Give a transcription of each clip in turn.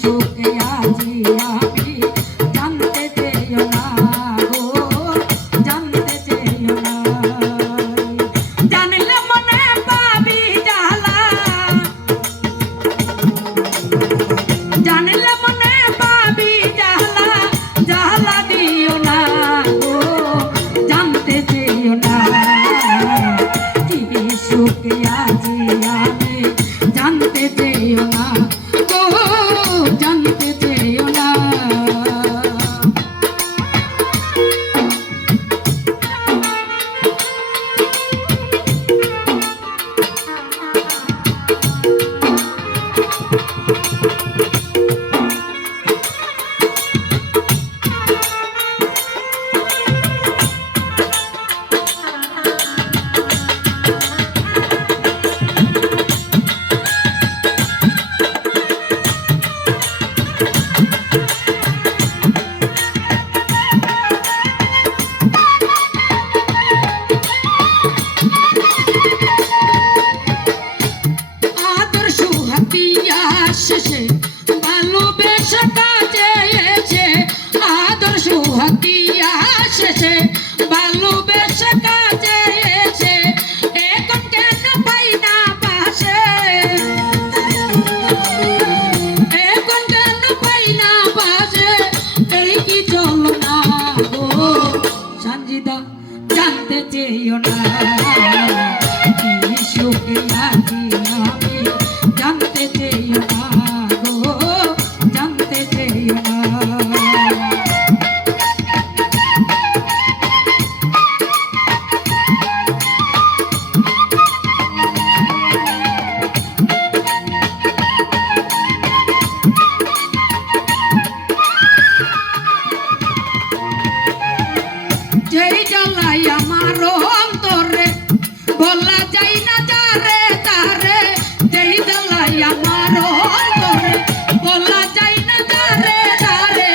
সুখে আছি আমি জানতে চেয়েও না গো জানতে চেয়েও না জানলে মনে পাবি জ্বালা জানলে মনে পাবি জ্বালা জ্বালা দিও না গো জানতে চেয়েও না কি সুখে আছি আমি জানতে চেয়েও না গো জানতে চেয়েও না শেষে ভালোবেসে কাজে এসে আদর্শ হাতিয়া শেষে ভালোবেসে কাজে এসে এখন কেন পাই না পাশে এখন কেন পাই না পাশে এই কি চলো না গো সঞ্জিদা জানতে চেয়েও না কি সুখে আছি আমি জানতে চেয়েও না যেই জ্বালাই আমার অন্তরে বলা যায় না যারে তারে যেই জ্বালাই আমার অন্তরে বলা যায় না যারে তারে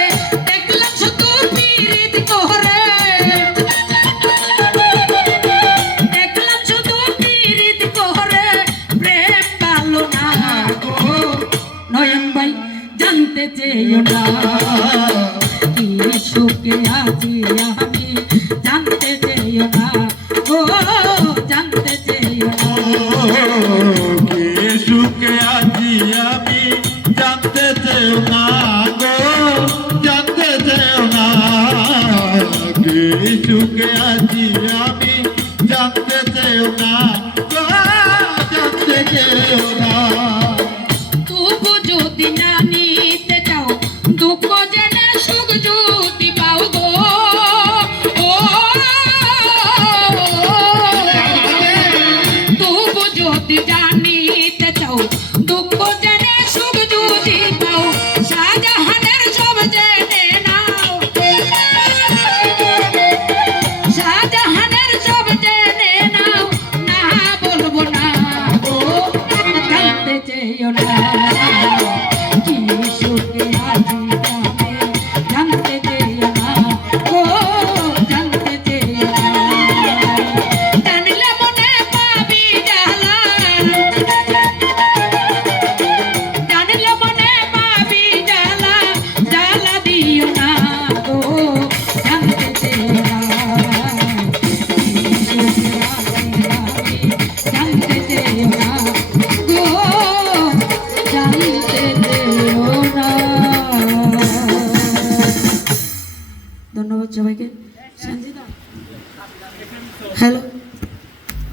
দেখলাম শুধু পীড়িত করে দেখলাম শুধু পীড়িত করে প্রেম ভালো না গো নয়ন ভাই জানতে চেয়েও না কি সুখে আছি আমি জানতে চেয়েও না গো জানতে চেয়েও না কি সুখে আছি আমি জানতে চেয়েও না গো জানতে চেয়েও না কি সুখে আছি আমি জানতে চেয়েও না গো জানতে চেয়েও না তবু যদি না নিতে চাও দুঃখ জেনে সুখ যদি পাও গো তবু যদি জানিতে চাও দুঃখ জেনে সুখ যদি পাও শাহজাহানের সব জেনে নাও শাহজাহানের সব জেনে নাও না বলবো না গো জানতে চেয়েও না কি সুখে আছি আমি জানতে চেয়েও না গো জানতে চেয়েও না জানলে মনে পাবি জ্বালা জানলে মনে পাবি জ্বালা জ্বালা দিও না গো জানতে চেয়েও না কি সুখে আছি আমি জানতে চেয়েও না গো জানতে চেয়েও না। ধন্যবাদ সবাইকে।